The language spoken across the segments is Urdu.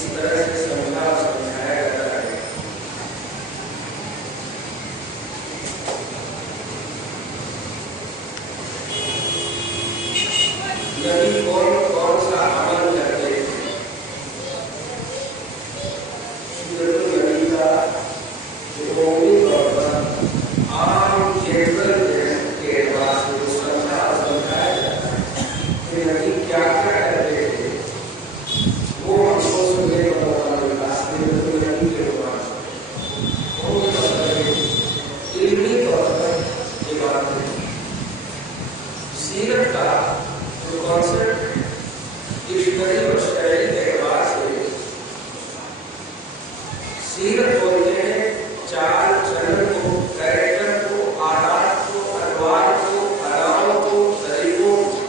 اس طرح سے سمجھا اور سمجھایا جاتا ہے۔ نبی کون کون سا عمل کرتے تھے؟ سیرت النبی کا عمومی طور پر عام جنرل کے اعتبار سے جو سمجھا اور سمجھایا جاتا ہے کہ نبی کیا کیا کرتے تھے، وہ ہم کو سننے کا موقع ملتا ہے سیرت النبی کے زبان سے۔ عمومی طور پر علمی طور پر یہ بات ہے۔ سیرت کا جو کانسیپٹ ڈکشنری اور شاعری کے اعتبار سے سیرت بولتے ہیں چال چلن کو، کریکٹر کو، عادات کو، ادوار کو، اداؤں کو، طریقوں کو۔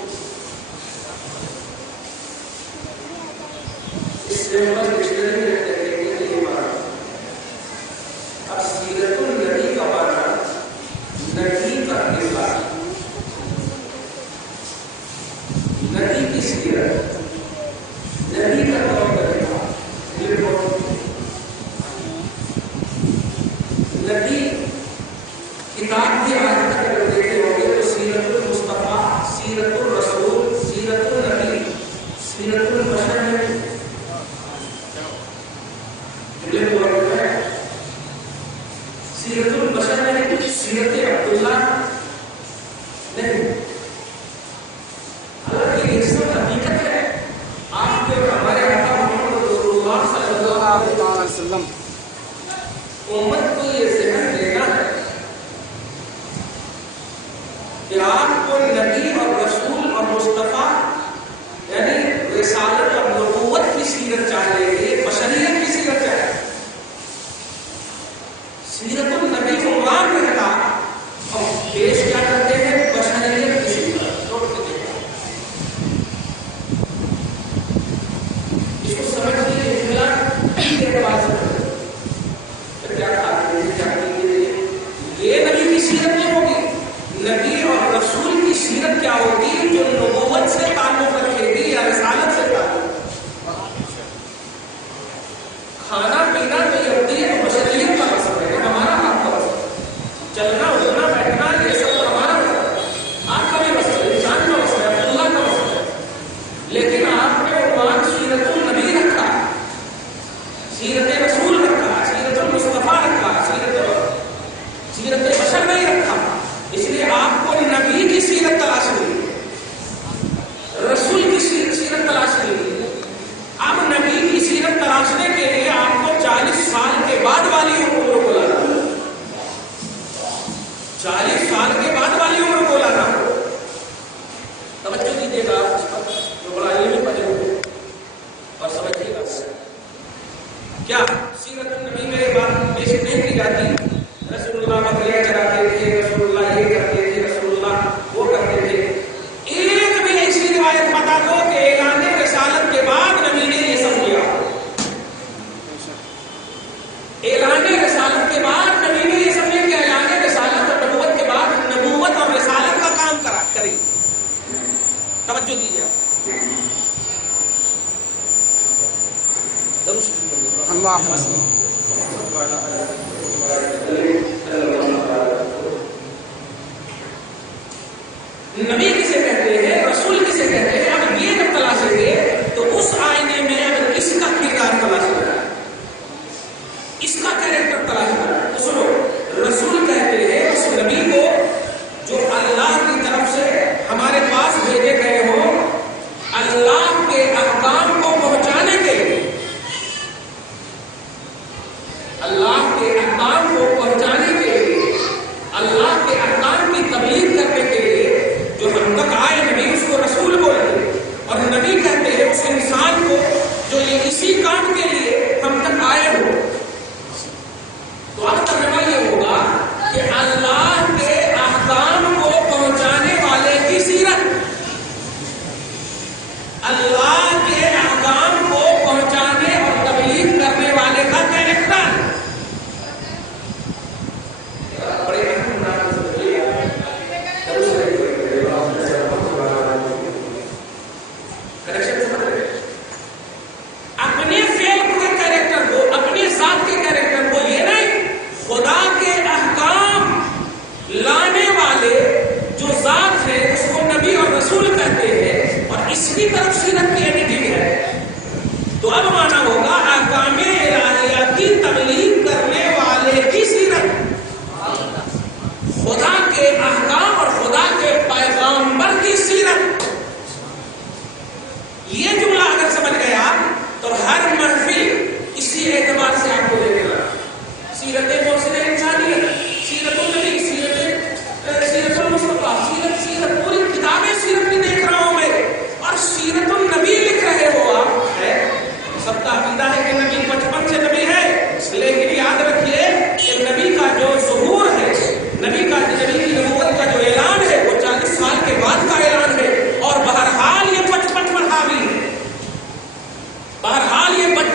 اس سے مراد ڈکشنری میں دیکھیں گے یہ معنی۔ اب سیرت النبی کا معنی نبی کا کردار، نبی کی سیرت، نبی کا طور طریقہ، نبی کتاب کی آج تک اگر دیکھتے ہوں گے تو سیرت المصطفیٰ، سیرت الرسول، سیرت النبی، سیرت البشر ہے، سیرت البشر ہے، سیرت عبداللہ نہیں۔ حالانکہ یہ سب حقیقت ہے۔ آپ کے ہمارے آقا محمد رسول اللہ صلی اللہ علیہ وسلم امت کو یہ ذہن دینا ہے کہ آپ کو نبی اور رسول اور مصطفیٰ یعنی رسالت اور نبوت کی سیرت چاہیے، بشریت کی سیرت چاہیے۔ سیرت النبی کو مراد میں تھا اور پیش کیا کرتے ہیں بشریت کی سیرت۔ اس کو سمجھنے کے اعتبار سے یہ نبی کی سیرت نہیں ہوگی، نبی اور رسول کی سیرت کیا ہوگی جو نبوت سے تعلق رکھے گی یا رسالت سے تعلق۔ کھانا پینا تو یہ ہوتی ہے بشریت کا مذہب ہے، ہمارا آپ کا مذہب، چلنا اٹھنا بیٹھنا یہ سب تو ہمارا مذہب ہے، آپ کا بھی مذہب ہے، انسان کا مذہب ہے، اللہ کا مذہب ہے۔ لیکن آپ نے عنوان سیرت النبی رکھا، سیرت رسول رکھا، سیرت المصطفیٰ رکھا، سیرت بشر نہیں رکھا۔ اس لیے آپ کو نبی کی سیرت تلاش ہوئی، رسول کی سیرت تلاش ہوئی۔ اب نبی کی سیرت تلاشنے کے لیے آپ کو 40 سال کے بعد والی عمر کو لانا، 40 سال کے بعد والی عمر کو لانا۔ توجہ دیجیے گا اس پر جو بڑا علمی پڑھے ہوئے اور سمجھیے گا کیا سیرت النبی میں بات پیش نہیں کی جاتی۔ رسول اللہ بکریاں چراتے تھے، رسول اللہ یہ کرتے تھے، رسول اللہ وہ کرتے تھے۔ ایک بھی ایسی روایت بتا دو کہ اعلان رسالت کے بعد نبی نے یہ سب کیا، اعلان رسالت کے بعد نبی نے یہ سب نہیں کیا۔ اعلان رسالت اور نبوت کے بعد نبوت اور رسالت کا کام کریں۔ توجہ دیجیے اللہ نبی کسے کہتے ہیں، رسول کسے کہتے ہیں؟ اب یہ جب تلاشیں گے تو اس آئینے میں اب اس کا کردار تلاش کرنا ہے، اس کا کیریکٹر تلاش کرنا ہے۔ تو سنو، رسول کہتے ہیں اس نبی کو جو اللہ کی طرف سے ہمارے پاس بھیجے گئے ہوں اللہ کے احکام کو پہنچانے کے لیے۔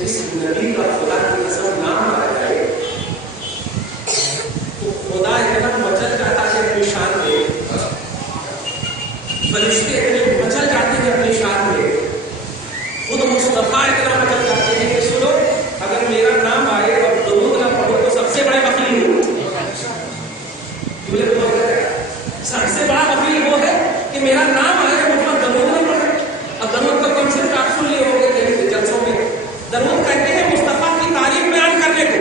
جس نبی کا خدا کی قسم نام آ جائے تو خدا اتنا مچل جاتا ہے اپنی شان میں، فرشتے اتنے مچل جاتے ہیں اپنی شان میں، خود مصطفیٰ اتنا مچل جاتے ہیں کہ سنو اگر میرا نام آئے اور درود نہ پڑھو تو سب سے بڑے وکیل ہوں۔ سب سے بڑا وکیل وہ ہے کہ میرا نام آئے مجھ پر درود نہ پڑھے۔ اب درود کا کنسپٹ آپ سن لیے ہوں گے جلسوں میں، درود کہتے ہیں مصطفیٰ کی تعریف بیان کرنے کو،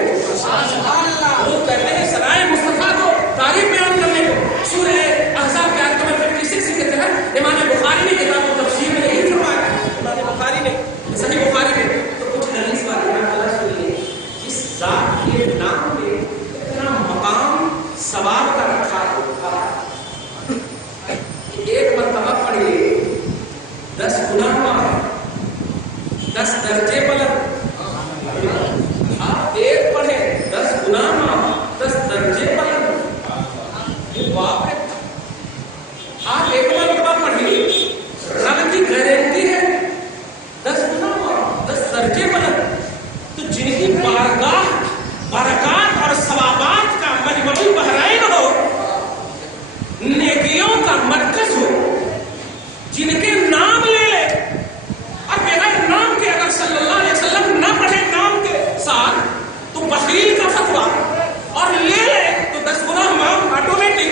درود کہتے ہیں ثنائے مصطفیٰ کو تعریف بیان کرنے کو۔ سورہ احزاب کے آیت نمبر 56 کے تحت امام بخاری نے کتاب التفسیر میں یہی فرمایا، امام بخاری نے صحیح بخاری میں تو کچھ حدیث والے اللہ سنیے، جس ذات کے نام میں اتنا مقام ثواب کا رکھا ہوگا، ایک مرتبہ پڑھیے 10 گنا معاف، 10 درجے بلند، آپ ایک پڑھیں 10 گنا معاف، 10 درجے بلند، باپ رے، آپ ایک مرتبہ پڑھیے رب کی گارنٹی ہے 10 گنا معاف، 10 درجے بلند۔ تو جن کی بارگاہ برکات اور ثوابات کا مجموعی بحرین ہو، نیکیوں کا مرکز ہو، جن کے نام لے لے اور بغیر نام کے اگر صلی اللہ علیہ وسلم نہ پڑھے نام کے ساتھ تو بخیل کا فتویٰ، اور لے لے تو 10 گنا معاف آٹومیٹک،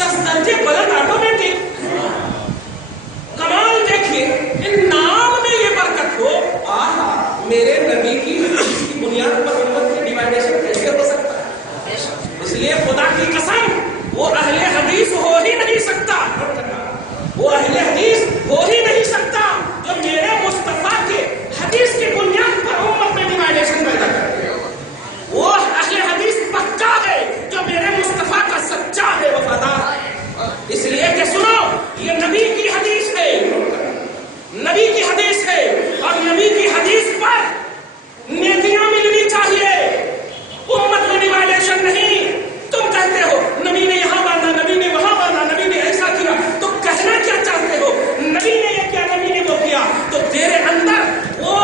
10 درجے بلند آٹومیٹک۔ کمال دیکھیے ان نام میں یہ برکت ہو، آہا میرے نبی کی حدیث کی بنیاد پر امت کی ڈیوائڈیشن کیسے ہو سکتا ہے؟ اس لیے خدا کی قسم وہ اہل حدیث ہو ہی نہیں سکتا، وہ اہل حدیث ہو ہی نہیں سکتا جو میرے مصطفیٰ کے حدیث کی بنیاد پر امت میں ڈیوائڈیشن پیدا کرتے ہیں۔ وہ اہل حدیث پکا ہے جو میرے مصطفیٰ کا سچا ہے، وفادار ہے۔ اس لیے کہ سنو یہ نبی کی حدیث ہے، نبی کی حدیث ہے، اور نبی کی حدیث پر نیکیاں ملنی چاہیے، امت میں ڈیوائڈیشن نہیں۔ تم کہتے ہو نبی نے یہاں باندھا، نبی نے وہاں باندھا، نبی نے ایسا کیا، تو کہنا کیا چاہتے ہو؟ نبی نے یہ کیا، نبی نے وہ کیا، تو تیرے اندر وہ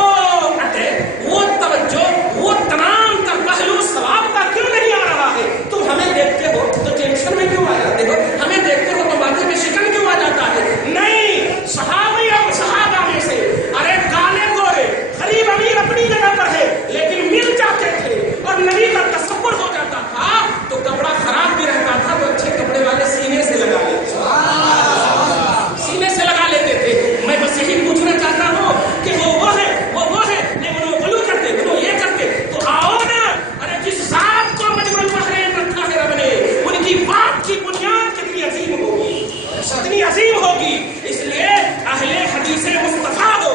وہ توجہ، وہ تمام تر پہلو ثواب کا کیوں نہیں آ رہا ہے؟ تم ہمیں دیکھتے ہو تو ٹینشن میں کیوں آ جاتے ہو؟ ہمیں دیکھتے ہو تو ماتھے میں شکن کیوں آ جاتا ہے؟ نہیں، صحابہ میں سے ارے کالے گورے غریب امیر اپنی جگہ پر ہے لیکن مل جاتے تھے، اور نبی کا تصور ہو جاتا تھا تو کپڑا خراب بھی رہتا تھا تو اچھے کپڑے والے سینے سے لگا لیتے تھے۔ میں بس یہی پوچھنا چاہتا ہوں کہ وہ ہے لیکن وہ غلو کرتے، وہ یہ کرتے، تو آؤ نا، ارے جس ذات کو مجمع البحرین رکھا ہے رب نے، ان کی بات کی بنیاد کتنی عظیم ہوگی، کتنی عظیم ہوگی۔ اس لیے اہل حدیث مصطفیٰ ہو،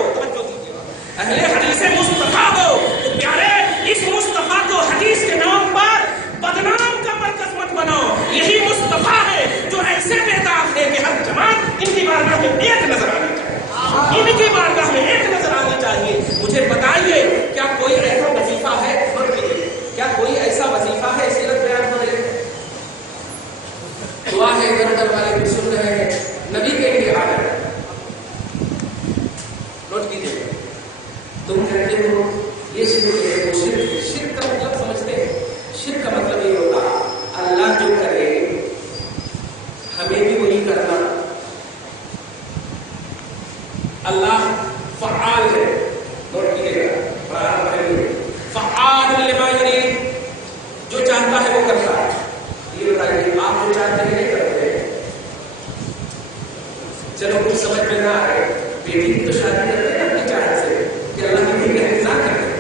اہل حدیث مصطفیٰ ہو تو پیارے اس مصطفیٰ کو حدیث کے نام پر بدنام کا مرکز مت بناؤ۔ یہی مصطفیٰ ہے جو ایسے بیدار ہے کہ ہر جماعت ان کی بارگاہ میں ایک نظر آنی چاہیے، ان کی بارگاہ میں ایک نظر آنی چاہیے۔ مجھے بتائیے کیا کوئی ایسا وظیفہ ہے، کیا کوئی ایسا وظیفہ ہے سیرت بیان ہو رہی ہے؟ دعا ہے گردن والے بھی سن رہے ہیں، نبی کے لیے آ رہے ہیں، نوٹ کیجیے۔ تم کہتے ہو یہ شرک ہے، وہ شرک کا مطلب سمجھتے ہیں؟ شرک کا مطلب یہ ہوتا اللہ جو کرے ہمیں بھی وہی کرنا۔ اللہ فعال ہے، نوٹ کیجیے گا، فعال لما یرید، جو چاہتا ہے وہ کرتا ہے۔ یہ بتائیے آپ جو چاہتے ہیں نہیں کرتے؟ چلو کچھ سمجھ میں نہ آئے، بیٹی کی تو شادی کرتے ہیں اپنی چاہت سے کہ اللہ کی بھی انتظار کرتے ہیں،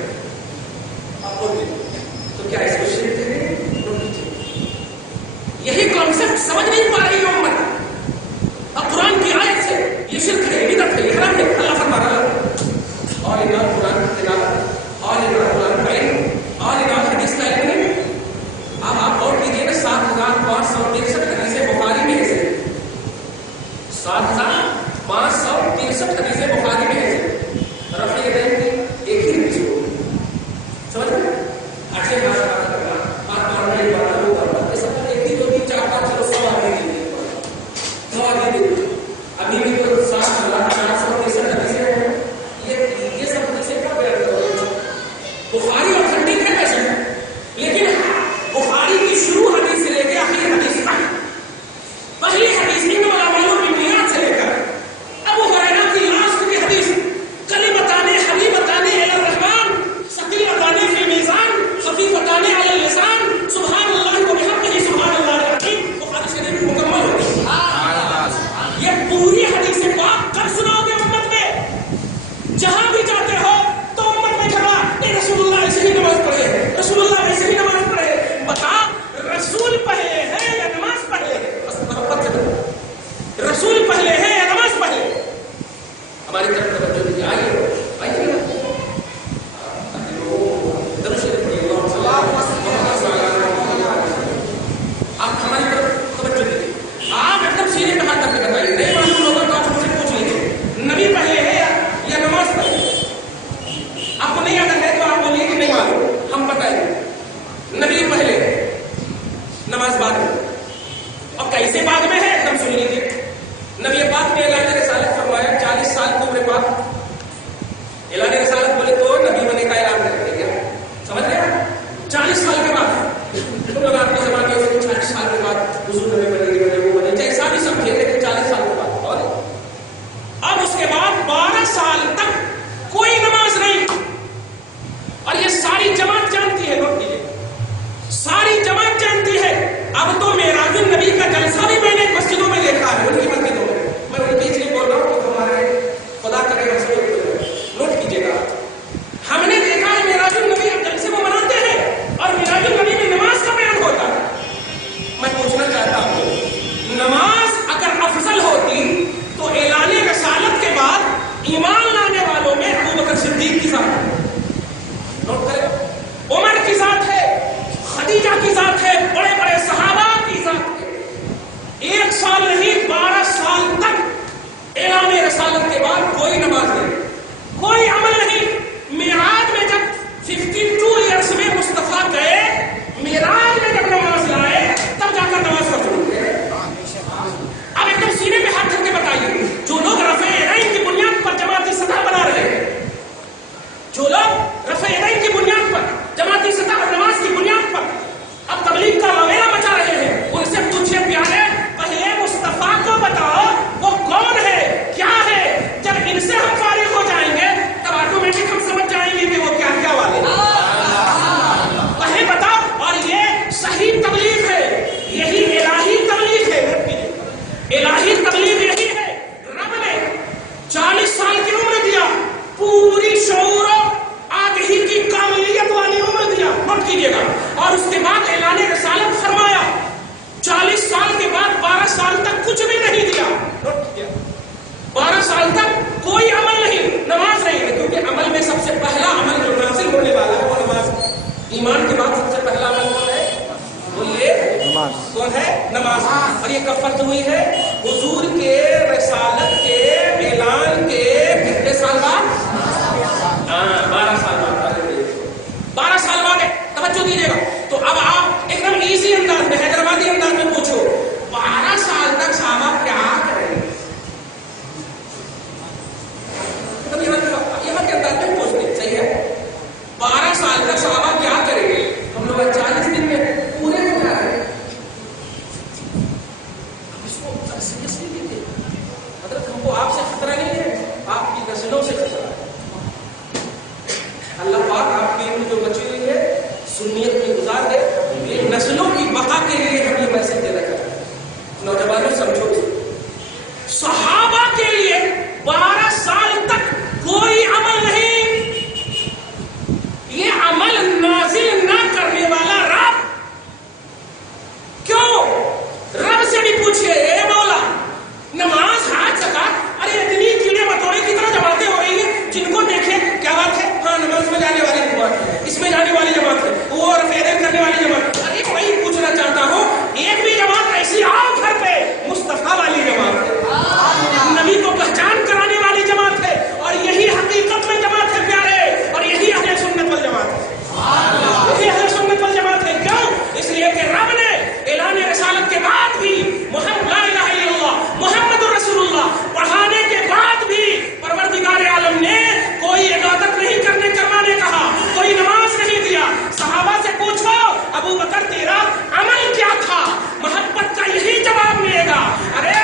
آپ کو نہیں اگر ہے تو آپ بولیے کہ نہیں معلوم، ہم بتائیں گے۔ نبی پہلے، نماز بعد میں، اور کیسے بعد میں ہے ایک دم سن لیجیے۔ نبی پاک نے اعلان رسالت فرمایا 40 سال کی عمر بعد۔ اعلان رسالت بولے تو نبی بنے کا اعلان کرتے کیا؟ سمجھ رہے ہیں؟ 40 سال کے بعد تم لوگ آپ کے زمانے سے 40 سال کے بعد حضور نبی بنے وہ بنے، چاہے ساتھ ہی سمجھے، لیکن 40 سال کے بعد۔ اور اب اس کے بعد 12 سال تک کوئی نماز نہیں، اور یہ ساری جماعت جانتی ہے، نوٹ کیجیے، ساری جماعت جانتی ہے۔ اب تو معراج النبی کا جلسہ بھی میں نے مسجدوں میں دیکھا ہے، ان کی مسجدوں میں ان کی اس لیے بول رہا ہوں کہ ہمارے خدا کرے ہم سب نوٹ کیجیے گا، ہم نے دیکھا ہے معراج النبی جلسے وہ مناتے ہیں، اور معراج النبی میں نماز کا بیان ہوتا ہے۔ میں پوچھنا چاہتا ہوں، نماز اگر افضل ہوتی تو اعلان رسالت کے بعد ایمان لانے والوں میں ابو بکر صدیق کی ذات ہے، نوٹ کریں، عمر کی ذات ہے، خدیجہ کی ذات ہے، بڑے بڑے صحابہ کی ذات ہے۔ 1 سال نہیں 12 سال تک اعلان رسالت کے بعد کوئی نماز نہیں، کوئی عمل نہیں۔ معراج میں جب 52 ایئرس میں مصطفیٰ گئے، معراج میں جب نماز لائے، تب جا کر نماز کا شروع کیا۔ اب ایک دم سینے پہ ہاتھ رکھ کے بتائیے، جو لوگ رفع یدین کی بنیاد پر جماعتی سطح بنا رہے ہیں، جو لوگ رفع یدین کی بنیاد پر جماعتی سطح اور نماز کی بنیاد پر اب تبلیغ کا رویہ مچا رہے ہیں، ان سے پوچھے پیارے، پہلے مصطفیٰ کو بتاؤ وہ کون ہے، کیا ہے؟ جب ان سے ہم فارغ ہو جائیں گے تب آٹومیٹک ہم سمجھ جائیں گے کہ وہ کیا کیا والے پہلے بتاؤ۔ اور یہ صحیح تبلیغ ہے، یہی الہی تبلیغ ہے، الہی تبلیغ یہی ہے۔ رب نے 40 سال کی عمر دیا، پوری شعور و آگہی کی کاملیت والی عمر دیا، نوٹ کیجیے گا، اور اس کے بعد اعلان رسالت فرمایا۔ 40 سال کے بعد 12 سال تک کچھ بھی نہیں دیا، نوٹ کیا، 12 سال تک کوئی عمل نہیں، نماز نہیں ہے، کیونکہ عمل میں سب سے پہلا عمل جو نازل ہونے والا ہے وہ نماز ہے۔ ایمان کے بعد سب سے پہلا عمل کون ہے؟ بولیے، نماز۔ کون ہے؟ نماز۔ اور یہ کب فرض ہوئی ہے؟ حضور کے رسالت کے اعلان کے کتنے سال بعد؟ 12 سال بعد۔ 12 سال بعد ہے، توجہ دیجیے گا۔ تو اب آپ ایک دم ایزی انداز میں، حیدرآبادی انداز میں پوچھو، 12 سال تک صحابہ کیا کریں گے؟ یہاں کے انداز میں پوچھتے، صحیح ہے، 12 سال تک صحابہ کیا کریں گے؟ ہم لوگ 40 دن میں پورے ہو جا رہے ہیں۔ اس کو سیریسلی لیجیے، حضرت ہم کو آپ سے خطرہ نہیں ہے، آپ کی نسلوں سے خطرہ ہے۔ اللہ پاک آپ کی علم جو بچی ہوئی ہے سنیت میں گزار دے، یہ نسلوں کی بقا کے لیے ہم یہ میسج دینا چاہتے ہیں۔ نوجوانوں سمجھو، صحابہ کے لیے 12 سال تک کوئی عمل نہیں، یہ عمل نازل نہ کرنے والا رب، کیوں؟ رب سے بھی پوچھئے، اے مولا، نماز، حج، زکات، ارے اتنی کیڑے مکوڑے کی طرح جماعتیں ہو رہی ہیں، جن کو دیکھیں کیا بات ہے، ہاں نماز میں جانے والی جماعت ہے، اس میں جانے والی جماعت ہے، وہ رفع یدین کرنے والی جماعت ہے۔ ارے وہی پوچھنا چاہتا ہوں، ایک بھی جماعت ایسی آؤ گھر پہ، مصطفیٰ والی جماعت ہے، نبی کو پہچان کرانے والی جماعت ہے، اور یہی حقیقت میں جماعت ہے پیارے، اور یہی اہل سنت والجماعت ہے، یہی اہل سنت والجماعت ہے۔ کیوں؟ اس لیے کہ رب نے اعلان رسالت کے بعد بھی محمد لا الہ الا اللہ محمد رسول اللہ پڑھانے کے بعد بھی پروردگار عالم نے کوئی عبادت نہیں کروانے کہا، کوئی نماز نہیں دیا۔ صحابہ سے پوچھو ابو بکر تیرا عمل کیا تھا، محبت کا یہی جواب ملے گا۔ ارے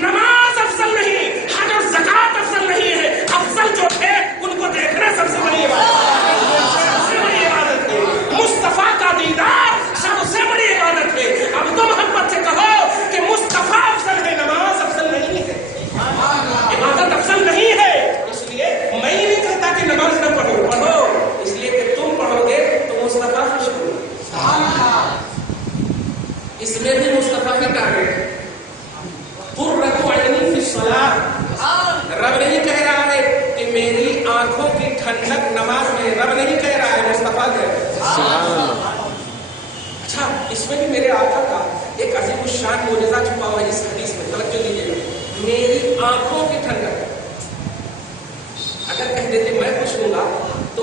نماز افضل نہیں، حج اور زکات افضل نہیں ہے، افضل جو تھے ان کو دیکھنا سب سے بڑی عبادت ہے، مصطفیٰ کا دیدار سب سے بڑی عبادت ہے۔ اب تو محبت سے کہو کہ مصطفیٰ افضل ہے، نماز افضل نہیں ہے، عبادت افضل نہیں ہے۔ اس لیے میں یہ نہیں کہتا کہ نماز نہ پڑھو، اس لیے کہ تم پڑھو گے تو مصطفیٰ خوش ہوگا، اس میں بھی مصطفیٰ کی ٹارگیٹ ہے۔ قرۃ عینی فی الصلاۃ، رب نہیں کہہ رہا ہے کہ میری آنکھوں کی ٹھنڈک نماز میں، رب نہیں کہہ رہا ہے، مصطفیٰ کہہ رہا ہے۔ اچھا، اس میں بھی میرے آقا کا ایک عظیم الشان معجزہ چھپا ہوا ہے اس حدیث میں، توجہ دیجیے گا، میری آنکھوں کی ٹھنڈک۔ اگر کہہ دیتے میں خوش ہوں گا تو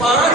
5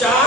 4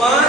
5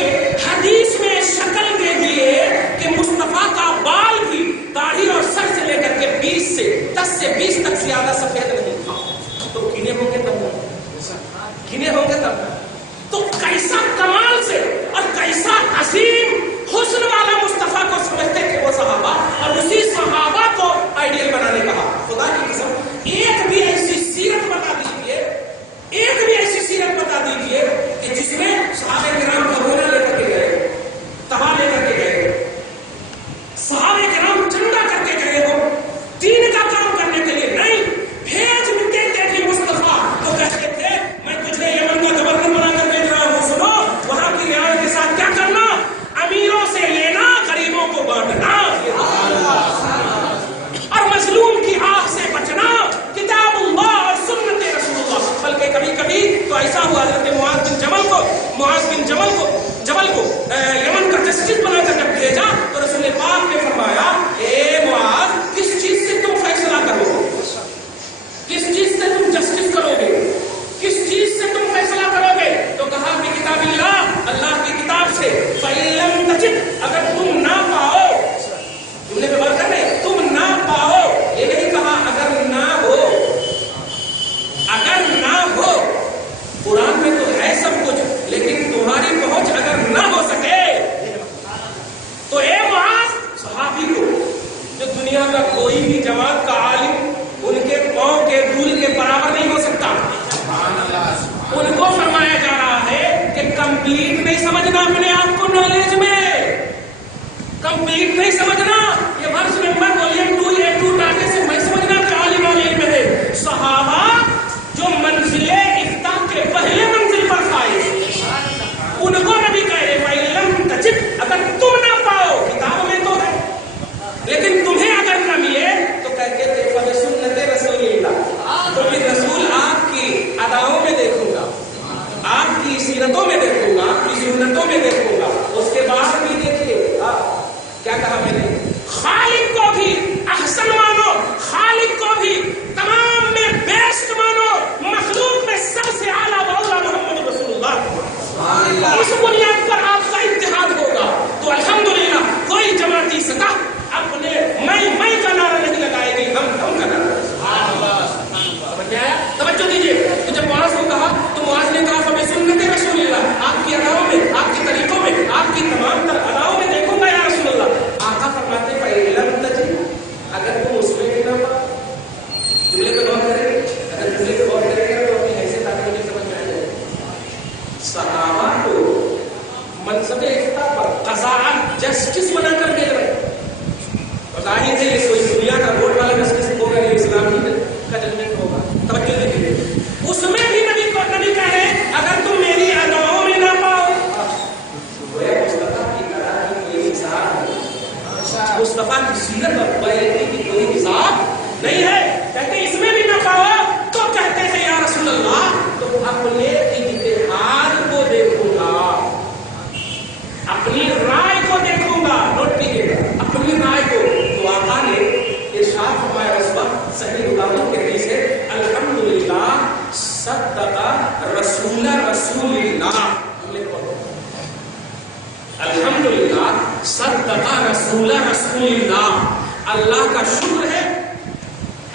کے حدیث میں شکل دے دیے کہ مصطفیٰ کا بال بھی داڑھی اور سر سے لے کر کے 10 سے 20 تک زیادہ سفید نہیں تھا. تو گنے ہوں گے تب تو کیسا کمال سے اور کیسا عظیم حسن والا مصطفیٰ کو سمجھتے تھے وہ صحابہ، اور اسی صحابہ کو آئیڈیل بنانے کہا. خدا کی قسم ایک بھی ایسی سیرت بتا دیجیے کہ جس میں صحابہ کرام بھگونا لے کر کے گئے، توا لے کر کے گئے، صحابہ کرام چندہ کر کے گئے ہو دین کا کام کرنے کے لیے. نہیں، بھیج دیتے تھے مصطفیٰ تو کہتے تھے میں تجھے یمن کا گورنر بنا کر بھیج رہا ہوں، سنو وہاں کی رعایا کے ساتھ کیا کرنا، امیروں سے لینا، غریبوں کو بانٹنا اور مظلوم کی آہ سے بچنا، کتاب اللہ اور سنت رسول اللہ. بلکہ کبھی کبھی تو ایسا ہوا حضرت معاذ بن جبل کو یمن کا جسٹس بنا کر جب بھیجا تو رسول پاک نے فرمایا اے معاذ کس چیز سے تم فیصلہ کرو گے، کس چیز سے تم جسٹس کرو گے، کس چیز سے تم فیصلہ کرو گے؟ تو کہا کہ کتاب اللہ کی کتاب سے. فَإِن لَمْ تَجِدْ اگر تم نہ پاؤ، جملے پہ غور کریں، تم نہ پاؤ، یہ نہیں کہا اگر نہ ہو. قرآن میں تو ہے سب کچھ، لیکن تمہاری پہنچ اگر نہ ہو سکے تو اے معاذ، صحابی کو جو دنیا کا کوئی بھی جماعت کا عالم ان کے پاؤں کے دھول کے برابر نہیں ہو سکتا، ان کو فرمایا جا رہا ہے کہ کمپلیٹ نہیں سمجھنا اپنے آپ کو نالج میں، کمپلیٹ نہیں سمجھنا یہ ورس نمبر وولیم 2A2 ڈاٹے سے میں سمجھنا کہ عالم علم ہے. صحابہ جو منزل افتاح کے پہلے منزل پر آئے ان کو نبی کہہ رہے فَإِن تَجِدْ اگر تم نہ پاؤ، کتاب میں تو ہے لیکن تمہیں اگر نہ ملے تو کہتے تھے فَبِسُنَّتِ رَسُولِ اللَّهِ، تو پھر رسول آپ کی اداؤں میں دیکھوں گا، آپ کی سیرتوں میں دیکھوں گا، آپ کی سنتوں میں دیکھوں گا. اس کے بعد بھی دیکھیے کیا کہا میں نے، خالق کو بھی احسن مانو، خالق کو بھی تمام میں بیسٹ مانو، مخلوق میں سب سے اعلیٰ والا محمد رسول اللہ. اس بنیاد پر آپ کا اتحاد ہوگا تو الحمدللہ کوئی جماعتی سطح اپنے میں کا نعرہ نہیں لگائے گی، ہم کا نعرہ. توجہ دیجیے. تو جب معاذ کو کہا تو معاذ نے کہا فَبِسُنَّتِ رسول اللہ، آپ کی اداؤں میں، آپ کے طریقوں میں، آپ کی تمام تر اداؤں میں دیکھوں گا یا رسول اللہ. آقا فرماتے فَإِن لَمْ تَجِدْ اگر تم اس میں بھی نہ پاؤ. جملے پہ غور کریں، اگر جملے پہ غور کریں گے تو اپنی حیثیت آپ کو سمجھ میں آ جائے گی. صحابہ کو منصب افتاح پر قضاء جسٹس بنا کر دے رہے. ظاہر ہے یہ کوئی دنیا کا ووٹ والا جسٹس ہوگا، یہ اسلام کا ججمنٹ ہوگا. توجہ دیجیے، اس میں بھی نبی کہہ رہے اگر تم میری اداؤں میں نہ پاؤ. مصطفیٰ کی ادا کی کوئی حساب نہیں، مصطفیٰ کی سیرت اور بیعتی کی کوئی حساب نہیں ہے. کہتے اس میں بھی نہ پاؤ تو کہتے ہیں یا رسول اللہ تو اپنے اجتہاد کو دیکھوں گا، اپنی رائے کو دیکھوں گا. نوٹ کیجیے اپنی رائے کو. تو آقا نے ارشاد فرمایا اس وقت صحیح بخاری کے حدیث ہے الحمدللہ صدق رسول اللہ. الحمدللہ صدق رسول اللہ. اللہ کا شکر ہے،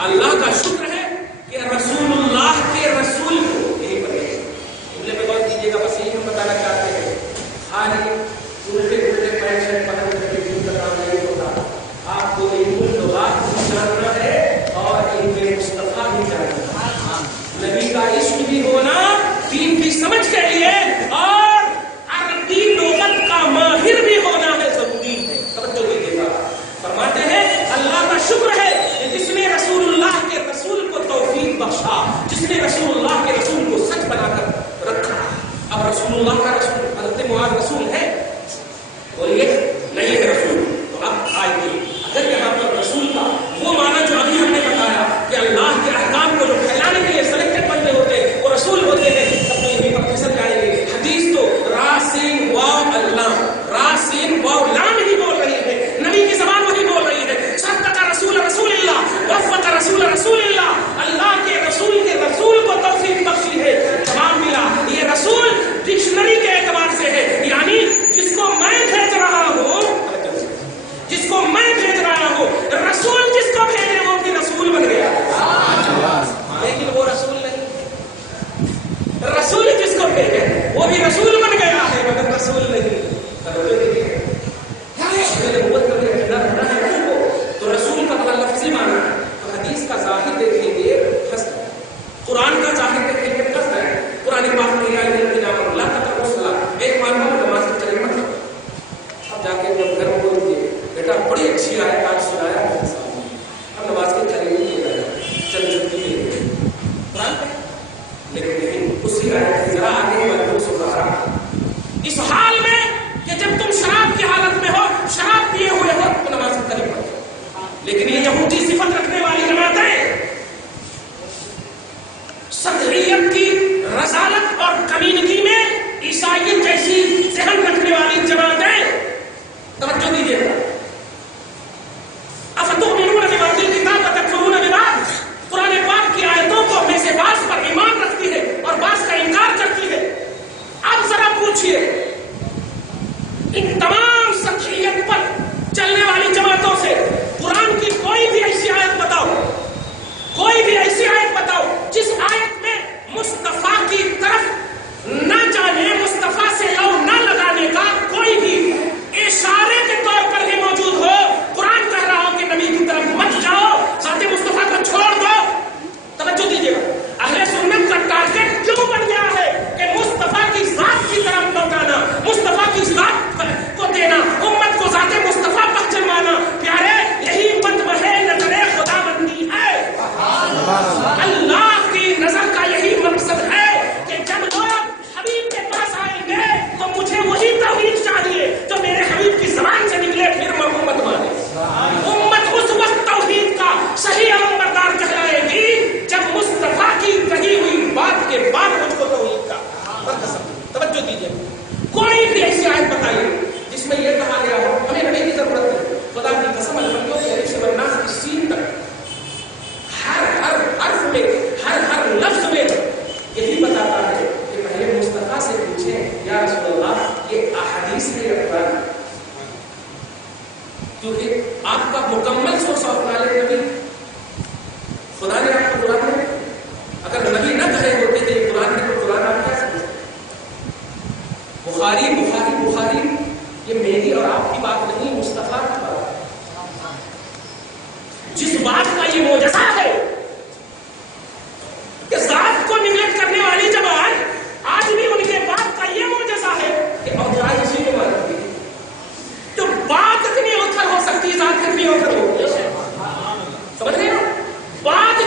اللہ کا شکر ہے کہ رسول اللہ کے رسول کو یہی بتائیے. جملے پہ غور کیجیے گا، بس یہی ہم بتانا چاہتے ہیں. خالی الٹے پینٹ شرٹ پہن کر کے دین کا کام نہیں ہوتا. آپ کو ان لغات بھی جاننا ہے اور ان کے مصطفیٰ بھی جاننا ہے، نبی کا عشق بھی ہونا، دین کی سمجھ کے لیے اور عربی لغت کا ماہر بھی ہونا ہے ضروری ہے. توجہ دیجیے گا. فرماتے ہیں اللہ کا شکر ہے کہ جس نے رسول اللہ کے رسول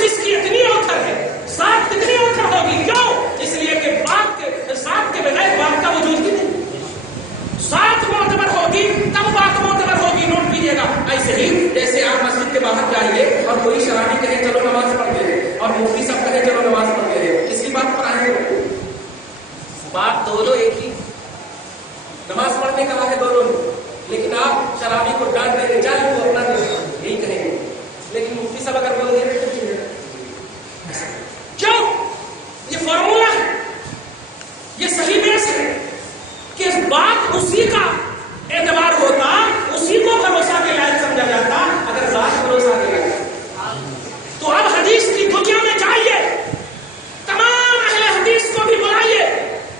اس کی اتنی اوتھر ہے، ذات اتنی اوتھر ہوگی، کیوں؟ اس لیے کہ ذات کے بغیر بات کا وجود ہی نہیں۔ ذات معتبر ہوگی تب بات معتبر ہوگی، نوٹ کیجیے گا۔ ایسے ہی جیسے آپ مسجد کے باہر جائیے اور کوئی شرابی کہے چلو نماز پڑھتے ہیں، اور مفتی صاحب کہے چلو نماز پڑھتے ہیں، کس کی بات پر آئے گے؟ بات دونوں ایک ہی، نماز پڑھنے کا ہے دونوں، لیکن آپ شرابی کو ڈانٹ دیں گے چل وہ اپنا یہی کہیں گے، لیکن مفتی صاحب اگر بول دیں کیوں؟ یہ فارمولا ہے، یہ صحیح بیس ہے کہ بات اسی کا اعتبار ہوتا، اسی کو بھروسہ کے لائق سمجھا جاتا اگر ذات بھروسہ کے لائق۔ تو اب حدیث کی دنیا میں جائیے، تمام اہل حدیث کو بھی بلائیے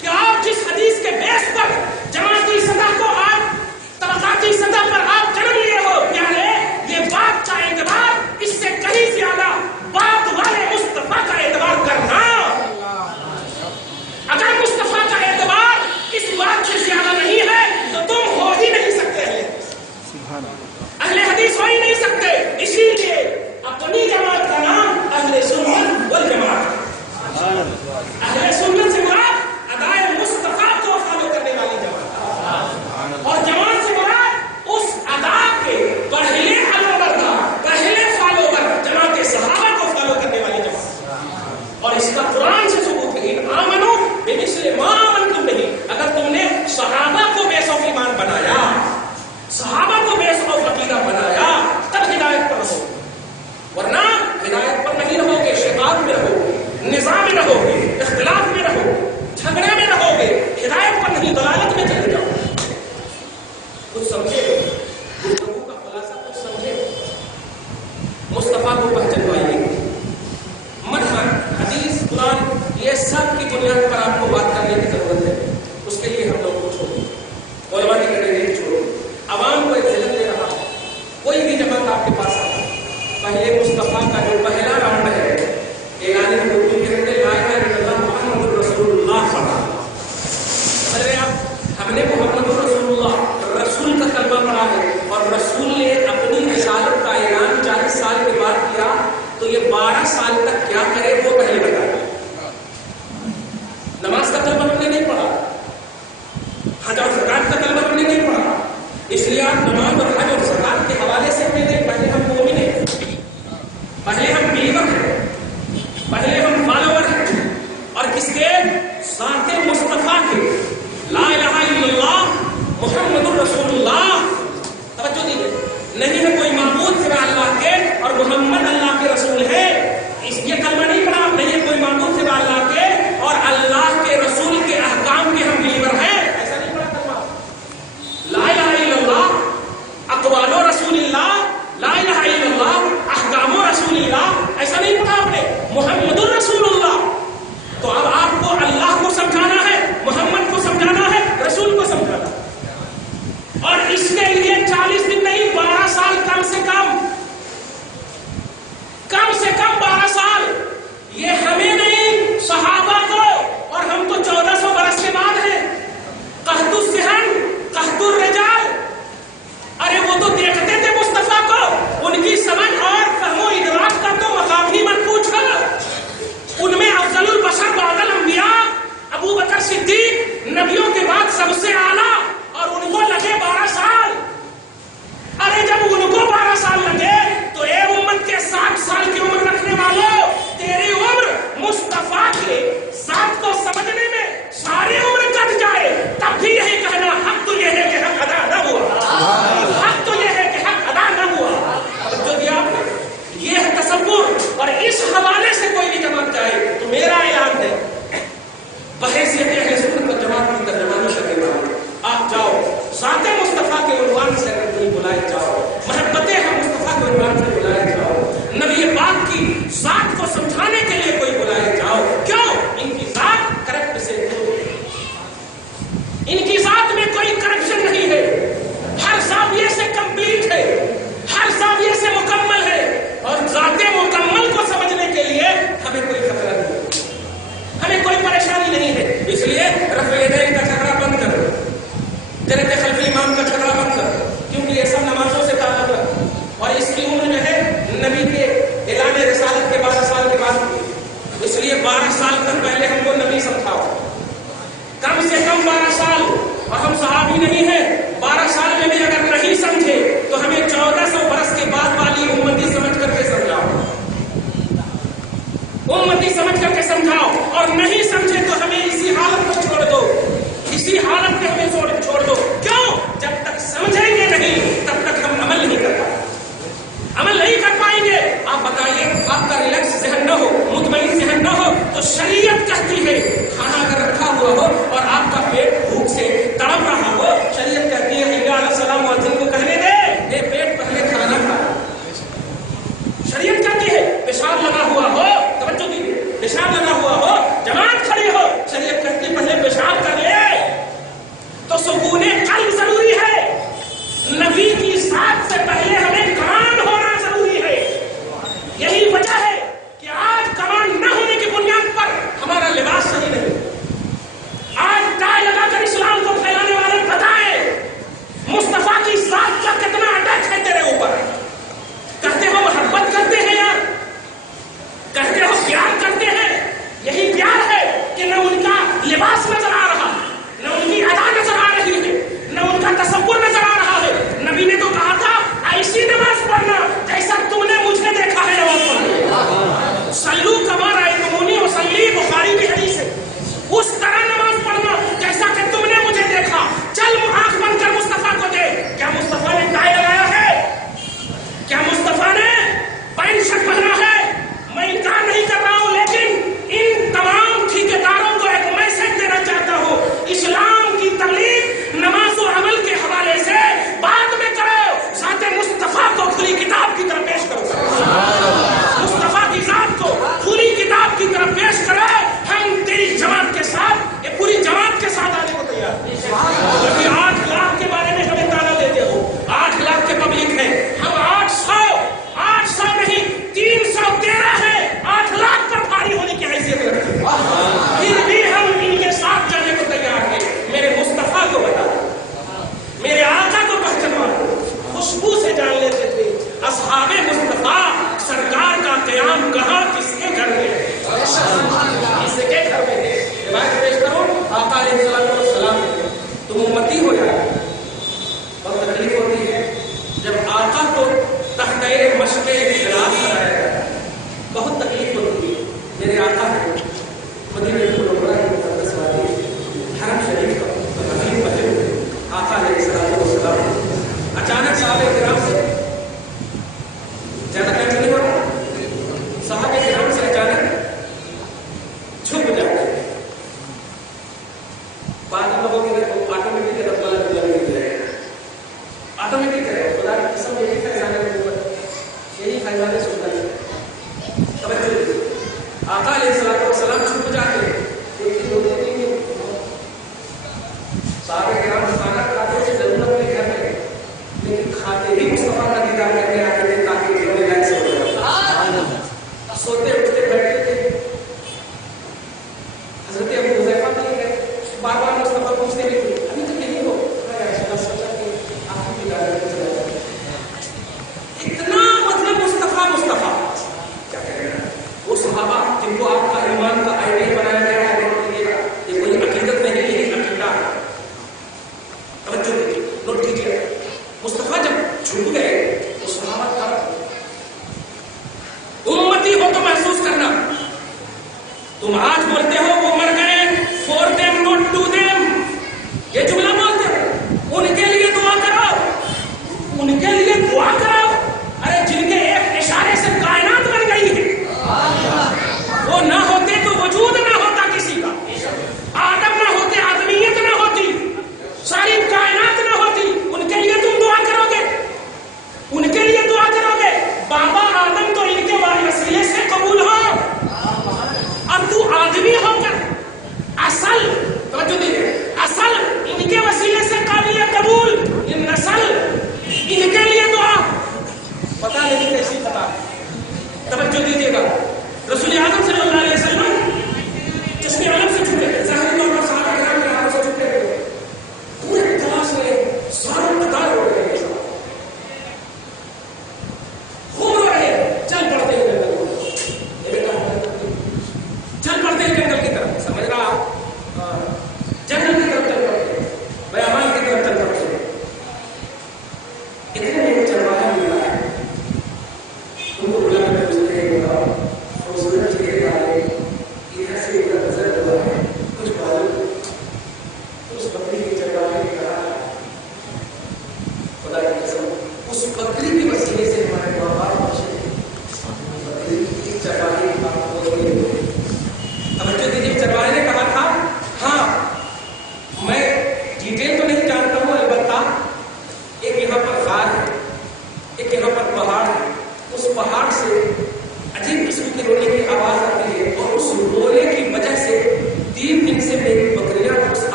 کہ آپ جس حدیث کے بیس پر جماعتی سطح کو آپ طبقاتی سطح پر آپ جنم لیے ہو، پیارے یہ بات کا اعتبار اس سے کہیں زیادہ بات والے مصطفیٰ کا اعتبار کرنا، اگر مصطفیٰ کا اعتبار اس بات سے زیادہ نہیں ہے تو تم ہو ہی نہیں سکتے، اہل حدیث ہو ہی نہیں سکتے۔ اسی لیے اپنی جماعت کا نام اہل سنت والجماعت، اہل سنت سے مراد ادائے مصطفیٰ کو فالو کرنے والی جماعت، اور جماعت سے مراد اس ادا کے پہلے پہلے فالوور جماعت صحابہ کو فالو کرنے والی جماعت۔ اور اس کا قرآن سے ثبوت ہے، آمنو بمثل ما آمنتم بہ، اگر تم نے صحابہ کو بیس آف ایمان بنایا، صحابہ کو بیس آف عقیدہ بنایا، تب ہدایت پر رہو، ورنہ ہدایت پر نہیں رہو گے، شقاق میں رہو گے، نزاع میں رہو گے، اختلاف میں رہو گے، جھگڑے میں رہو گے، ہدایت پر نہیں ضلالت میں چلے جاؤ۔ کچھ سمجھے گفتگو کا خلاصہ، کچھ سمجھے؟ مصطفیٰ کو پہچان پائیے، متن حدیث قرآن یہ سب کی بنیاد پر آپ کو بات کرنے کی ضرورت ہے۔ اس کے لیے ہم لوگ کو چھوڑیں، علماء کی کٹے نہیں چھوڑیں، عوام کو ایک جھلک دے رہا ہوں۔ کوئی بھی جماعت آپ کے پاس آئے، پہلے مصطفیٰ کا جو پہلا راؤنڈ ہے اعلان نبوت کے اندر لا الہ الا اللہ محمد رسول اللہ پڑھا، سمجھ رہے آپ؟ ہم نے محمد رسول اللہ رسول کا کلمہ پڑھا ہے، اور رسول نے اپنی رسالت کا اعلان 40 سال کے بعد کیا، تو یہ 12 سال تک کیا کرے وہ پہلے بتایا۔ نماز کا کلمہ ہم نے نہیں پڑھا، حج اور زکات کا کلمہ ہم نے نہیں پڑھا، اس لیے آپ نماز اور حج اور زکات کے حوالے سے پہلے ہم مومن ہیں، پہلے ہم بلیور ہیں، پہلے ہم فالوور ہیں، اور کس کے؟ ذات مصطفیٰ کے، لا الہ الا اللہ محمد رسول اللہ۔ توجہ دیجیے، نہیں ہے کوئی معبود سوا اللہ کے، اور محمد اللہ کے رسول ہے، اس یہ کلمہ نہیں پڑھا آپ، نہیں ہے کوئی معبود سوا اللہ کے، اور اللہ کے رسول کے احکام کے ہم بلیور ہیں، ایسا نہیں پڑھا کلمہ۔ لا الہ الا اللہ اقوال و رسول اللہ، لا الہ الا اللہ احکام و رسول اللہ، ایسا نہیں پڑھا آپ نے، محمد الرسول اللہ۔ تو اب آپ کو اللہ کو سمجھانا ہے، محمد کو سمجھانا ہے، رسول کو سمجھانا ہے، اور اس کے لیے 40 دن نہیں 12 سال کم سے کم 12 سال، یہ ہمیں نہیں صحابہ کو، اور ہم تو 1400 برس کے بعد ہیں۔ قحط الصحن، قحط الرجال، ارے وہ تو دیکھتے تھے مصطفیٰ کو، ان کی سمجھ اور فہم و ادراک کا تو مقام ہی مت پوچھو، ان میں افضل البشر بعد الانبیاء ابو بکر صدیق نبیوں کے بعد سب سے اعلیٰ، اور ان کو لگے 12 سال۔ ارے جب ان کو 12 سال لگے تو اے امت کے 60 سال کی عمر رکھنے والوں، تیری عمر مصطفیٰ کے ذات کو سمجھنے میں ساری عمر کٹ جائے، تب بھی یہی کہنا حق تو یہ ہے کہ حق ادا نہ ہوا، حق تو یہ ہے کہ حق ادا نہ ہوا۔ جو دیا یہ ہے تصور، اور اس حوالے سے کوئی بھی جماعت جائے تو میرا اعلان ہے، بحیثیت اہل سنت والجماعت کی ترجمانی کرنے والے آپ جاؤ، ذات مصطفیٰ کے عنوان سے اگر کوئی بلائے جاؤ، محبت ہم مصطفیٰ کے عنوان سے بلائے جاؤ، نبی پاک کی ذات کو سمجھانے کے لیے کوئی بلائے جاؤ، کیوں؟ ان کی ذات کرپٹ سے دور ہے، ان کی ذات میں کوئی کرپشن نہیں ہے، ہر زاویے سے کمپلیٹ ہے، ہر زاویے سے مکمل ہے، اور ذات مکمل کو سمجھنے کے لیے ہمیں کوئی خطرہ نہیں ہے، ہمیں کوئی پریشانی نہیں ہے۔ اس لیے رفع یدین کا جھگڑا بند کرو، جنت خلف امام کا جھگڑا بند کرو، کیونکہ یہ سب نمازوں سے تعلق رکھتا، اور اس کی عمر جو ہے نبی کے اعلان رسالت کے بعد اس لیے 12 سال تک پہلے ہم کو نبی سمجھاؤ، کم سے کم 12 سال، اور ہم صحابی نہیں ہیں، 12 سال میں بھی اگر نہیں سمجھے تو ہمیں 1400 برس کے بعد والی امتی سمجھ کر کے سمجھاؤ، امتی سمجھ کر کے سمجھاؤ، اور نہیں سمجھے تو ہمیں اسی حالت میں چھوڑ دو، اسی حالت میں ہمیں چھوڑ دو. کیوں؟ جب تک سمجھیں گے نہیں تب تک ہم عمل نہیں کر پائیں گے، عمل نہیں کر پائیں گے. آپ بتائیے، آپ کا ریلیکس ذہن نہ ہو، مطمئن ذہن نہ ہو تو شریعت کہتی ہے کھانا اگر رکھا ہوا ہو اور آپ کا پیٹ بھوک سے تڑپ رہا ہو، شریعت کہتی ہے علیہ السلام مؤذن کو کہنے دے اے پیٹ پہلے کھانا کھا. شریعت کہتی ہے پیشاب لگا ہوا ہو، توجہ دیجیے، پیشاب لگا ہوا ہو، جماعت کھڑی ہو، شریعت کہتی ہے پہلے پیشاب کر لے. تو سکون قلب ضروری ہے، نبی کی ذات سے پہلے ہمیں کمان ہونا ضروری ہے. یہی وجہ ہے کہ آج کمان نہ ہونے کی بنیاد پر ہمارا لباس صحیح نہیں. آج ٹائی لگا کر اسلام کو پھیلانے والے بتائیں مصطفیٰ کی ذات کا کتنا اٹیک ہے تیرے اوپر. کہتے ہو محبت کرتے ہیں یار، کہتے ہو پیار کرتے ہیں، یہی پیار ہے کہ نہ ان کا لباس نظر آ رہا، نہ ان کی ادا نظر آ رہی ہے، نہ ان کا تصور نظر آ رہا ہے. نبی نے تو کہا تھا ایسی نماز پڑھنا جیسا تم نے مجھے دیکھا ہے نماز پڑھنا. صلو کما رأیتمونی اصلی، بخاری کی حدیث ہے. اس طرح نماز پڑھنا جیسا کہ تم نے مجھے دیکھا. چل آنکھ بند کر مصطفیٰ کو دے. کیا مصطفیٰ نے ٹائی لگایا ہے؟ کیا مصطفیٰ نے پینٹ شرٹ پہنا ہے؟ میں انکار نہیں کر رہا ہوں، لیکن ان تمام ٹھیکیداروں کو ایک میسج دینا چاہتا ہوں، اسلام کی تبلیغ نماز و عمل کے حوالے سے بعد میں کرو، ذات مصطفیٰ کو کھلی کتاب کی طرف پیش کرو. مصطفیٰ کی ذات کو کھلی کتاب کی طرف پیش کرو. ہم تیری جماعت کے ساتھ، یہ پوری جماعت کے ساتھ آنے کو تیار ہیں. ابھی 8 لاکھ کے بارے میں ہمیں تانا دیتے ہو، 8 لاکھ کے پبلک ہے، ہم 800 نہیں 313 ہے، 8 لاکھ پر بھاری ہونے کی حیثیت رکھتے ہیں، پھر بھی ہم ان کے ساتھ جانے کو تیار ہیں. میرے مصطفیٰ کو بتا، میرے آقا کو پہچانوا، خوشبو سے جان لیتے تھے اصحاب مصطفیٰ سرکار کا قیام کہاں، کس کے گھر میں، کس کے گھر میں. روایت پیش کرو، آقا علیہ السلام تم امتی ہو جائے. بہت تکلیف ہوتی ہے جب آقا کو تحت مشق خلاف کرایا جائے، بہت تکلیف ہوتی ہے. میرے آقا ہے مدینہ منورہ کی مقدس وادی حرم شریف کا تکلیف پہلے ہوئے. آقا علیہ السلام اچانک صحابہ کرام سے زیادہ ٹائم نہیں ہو رہا، صحابہ کرام سے اچانک چھپ جاتے ہیں. بعض لوگوں کے آٹومیٹک آٹومیٹک ہے، خدا کی قسم یہی فیضان ہے، یہی فیضان سنتا ہے. آقا علیہ السلام چھپ جاتے ہیں. ایک دن 2 دن صحابہ کرام کھانا کھاتے تھے ضرورت میں گھر میں، لیکن کھاتے ہی مصطفیٰ کا دیدار کرنے آتے تھے تاکہ گھر میں جائے سوتے اٹھتے بیٹھتے تھے. حضرت ابو حذیفہ بھی ہے، بار بار مصطفیٰ پوچھتے بھی تھے ابھی تک نہیں ہو، سوچا کہ آپ کی دیدار کرنے چلا جائے. اتنا مطلب مصطفیٰ کیا کہہ رہے ہیں وہ صحابہ جن کو آپ کا ایمان کا آئیڈیا بنایا گیا ہے. یہ کوئی عقیدت نہیں، یہی عقیدہ ہے. توجہ دیجیے، نوٹ کیجیے. مصطفیٰ جب چھوٹ گئے تو صحابہ تب امتی ہو تو محسوس کرنا. تم آج بولتے ہو وہ مر گئے، for them not to them، یہ جملہ بولتے ہو، ان کے لیے دعا کرو، ان کے لیے دعا کرو. ارے جن کے ایک اشارے سے کائنات بن گئی ہے، وہ نہ ہوتے تو وجود نہ ہوتا کسی کا. آدم نہ ہوتے آدمیت نہ ہوتی، ساری کائنات نہ ہوتی. ان کے لیے تم دعا کرو گے، ان کے لیے دعا کرو گے. بابا آدم تو ان کے وسیلے سے قبول ہو، اب تو آدمی ہو کر اصل توجہ دیجیے، اصل ان کے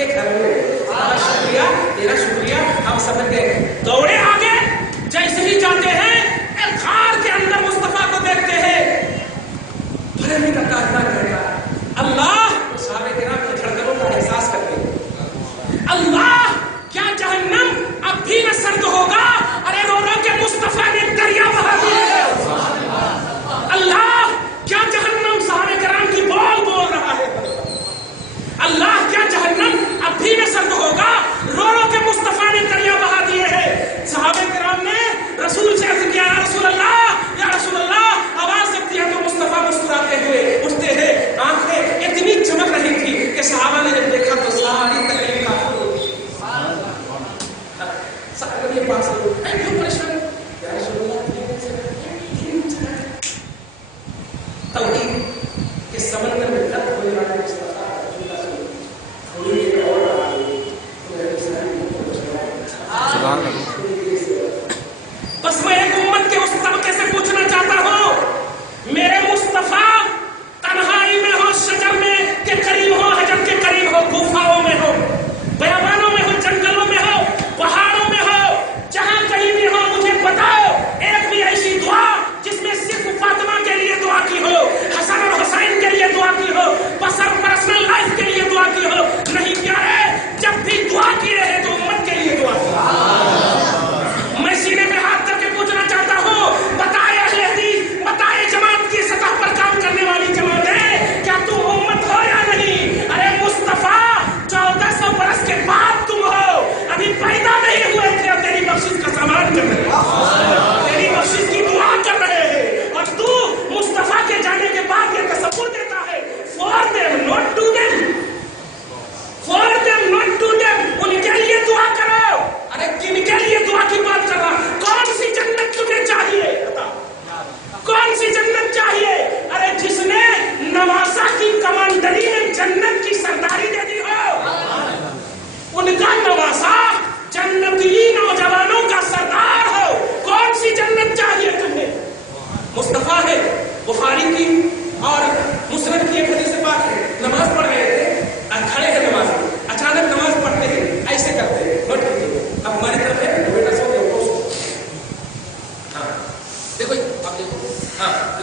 کے گھر میں شکریہ تیرا شکریہ ہم سمجھ گئے. دوڑے آگے, جیسے ہی جاتے ہیں ایک غار کے اندر مصطفیٰ کو دیکھتے ہیں. بھرمی کا کارنامہ رہتا ہے. اللہ صحابہ کرام کی دھڑکنوں کا احساس کرتے ہیں. اللہ کیا جہنم اب بھی نہ سرد ہوگا؟ ارے رو رو کے مصطفیٰ نے دریا بہا دیے. اللہ کیا جہنم صحابہ کرام کی بول رہا ہے. اللہ کیا جہنم اب بھی نہ سرد ہوگا؟ رو رو کے مصطفیٰ نے دریا بہا دیے ہیں. صحابہ کرام نے رسول سے عرض کیا, یا رسول اللہ, آواز جب دیا تو مصطفیٰ مسکراتے ہوئے اٹھتے ہیں. آنکھیں اتنی چمک رہی تھی کہ صحابہ نے جب دیکھا تو ساری تکلیف کافر ہو گئی. صحابہ کے پاس کیوں پریشان, یا رسول اللہ توحید کے سمندر میں غرق ہونے والے مصطفیٰ بس میں ایک امت کے اس طبقے سے پوچھنا چاہتا ہوں, میرے مصطفیٰ تنہائی میں ہو, شجر میں کے قریب ہو, حجر کے قریب ہو, گفاؤں میں ہو, بیابانوں میں ہو, جنگلوں میں ہو, پہاڑوں میں ہو, جہاں کہیں بھی ہو, مجھے بتاؤ ایک بھی ایسی دعا جس میں صرف فاطمہ کے لیے دعا کی ہو, حسن اور حسین کے لیے دعا کی ہو, پرسنل لائف کے لیے دعا کی ہو. نہیں پیارے, جب بھی دعا کی رہے تو امت کے لیے دعا کی. میں سینے میں ہاتھ کر کے پوچھنا چاہتا ہوں, بتائے اہل حدیث, بتائے جماعت کی سطح پر کام کرنے والی جماعت ہے, کیا تم امت ہو یا نہیں؟ ارے مصطفیٰ 1400 برس کے بعد تم ہو, ابھی پیدا نہیں ہوئے تھے اور تیری بخشش کا سامان کر رہے ہیں, تیری بخشش کی دعا کر رہے ہیں, اور تو مصطفیٰ کے جانے کے بعد یہ تصور دیتا ہے for them not to them, for them not to them, ان کے لیے دعا کرو. ارے کن کے لیے دعا کی بات کر رہا, کون سی جنت تمہیں چاہیے, کون سی جنت چاہیے؟ ارے جس نے نواسا کی کمانڈری میں جنت کی سرداری دے دی ہو, ان کا نواسا جنتی نوجوانوں کا سردار ہو, کون سی جنت چاہیے تمہیں؟ مصطفیٰ ہے. بخاری کی اور مسلم کی ایک حدیث پاک ہے, نماز پڑھ رہے تھے, کھڑے ہیں نماز میں, اچانک نماز پڑھتے ہیں ایسے کرتے ہیں, نوٹ کیجیے. اب ہماری طرف ہے بیٹا سو گیا, ہاں دیکھو آپ دیکھو, ہاں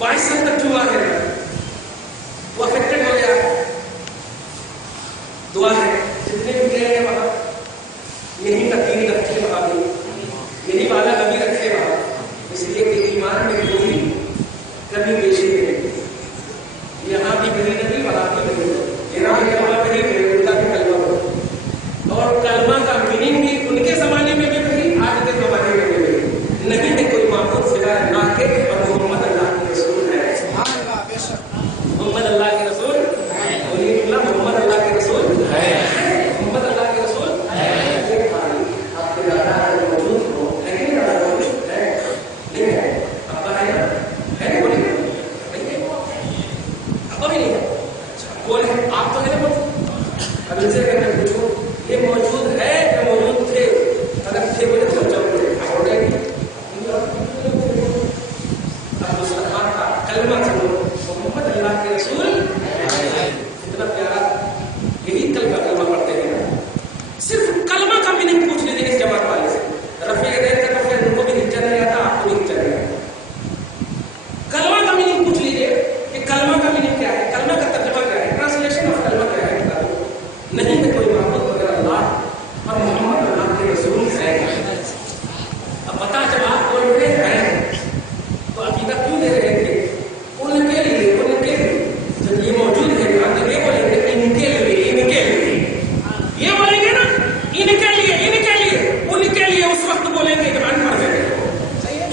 22 سال تک جمعہ ہے وہ افیکٹڈ ہو گیا. دعا ہے جتنے بھی گئے ہیں وہاں یہی تقدیر رکھے وہاں بھی, یہی والا کبھی رکھے وہاں, اس لیے کہ ایمان میں کوئی کبھی پیشی نہیں. یہاں بھی گئی نہیں وہاں بھی نہیں, یہاں بھی وہاں بھی نہیں, ان کا بھی کلمہ ہو. اور کلمہ کا میننگ بھی ان کے زمانے میں بھی نہیں, آج کے زمانے میں بھی نہیں ہے. کوئی معبود سوائے اللہ کے, اور محمد اللہ کے رسول ہے. محمد اللہ کے رسول, محمد اللہ کے رسول ہے, محمد اللہ کے رسول ہے. آپ کے دادا موجود ہو ہے کہ موجود ہے, نہیں ہے ابا ہے نا, ہے بولے نہیں ہے ابا بھی نہیں ہے. کون ہے آپ تو ہے نا موجود. اب ان سے کہتے پوچھو یہ موجود ہے یا موجود تھے, اگر تھے بولے تو چل بولے ہو گئے. اب مسلمان کا کلمہ سنو, محمد اللہ کے رسول اتنا پیارا, یہی کلمہ پڑھتے ہیں. صرف کلمہ کا میننگ پوچھ لیجیے اس جماعت والے سے. رفیع دین کا تو ان کو بھی نہیں چل رہا تھا, آپ کو بھی نہیں چل رہا تھا. کلمہ کا میننگ پوچھ لیجیے کہ کلمہ کا میننگ کیا ہے, کلمہ کا ترجمہ کیا ہے, ٹرانسلیشن آف کلمہ کیا ہے. نہیں ہے کوئی معبود مگر اللہ, اور محمد اللہ کے رسول ہے. اب بتا جب آپ بول رہے ہیں تو عقیدہ کیوں دے رہے تھے؟ ان کے لیے, ان کے لیے جب یہ موجود ہے یہاں تو یہ بولیں گے ان کے لیے, ان کے لیے یہ بولیں گے نا, ان کے لیے, ان کے لیے, ان کے لیے اس وقت بولیں گے جب ان پڑھ جائیں گے. صحیح ہے.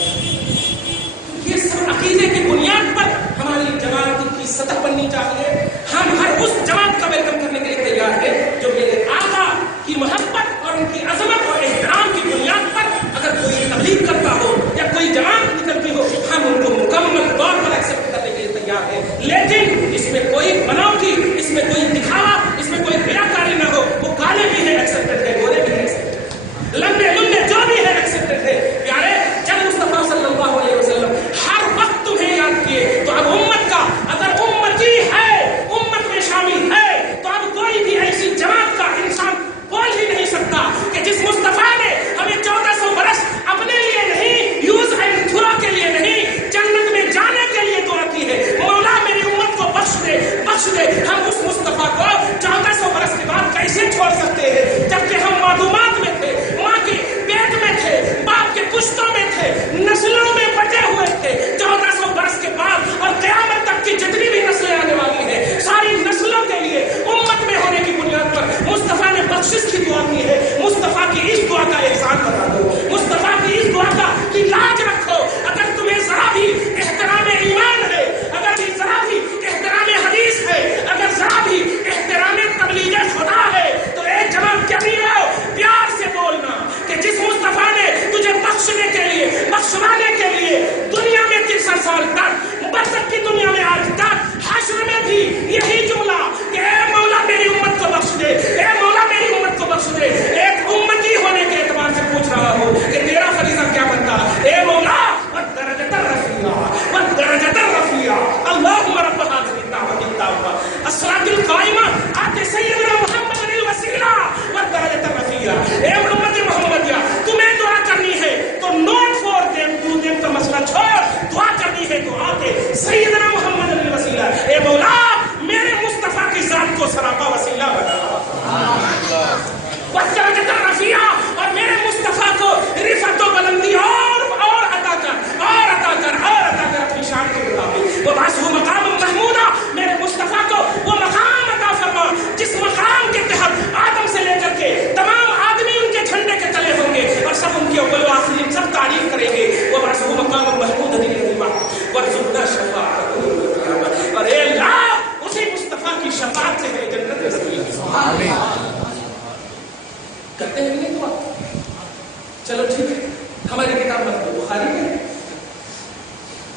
یہ سب عقیدے کی بنیاد پر ہماری جماعت کی سطح بننی چاہیے. ہم ہر اس جماعت کا ویلکم کرنے کے لیے تیار ہے جو میرے آقا کی محبت اور ان کی عظمت اور احترام کی بنیاد پر اگر کوئی تبلیغ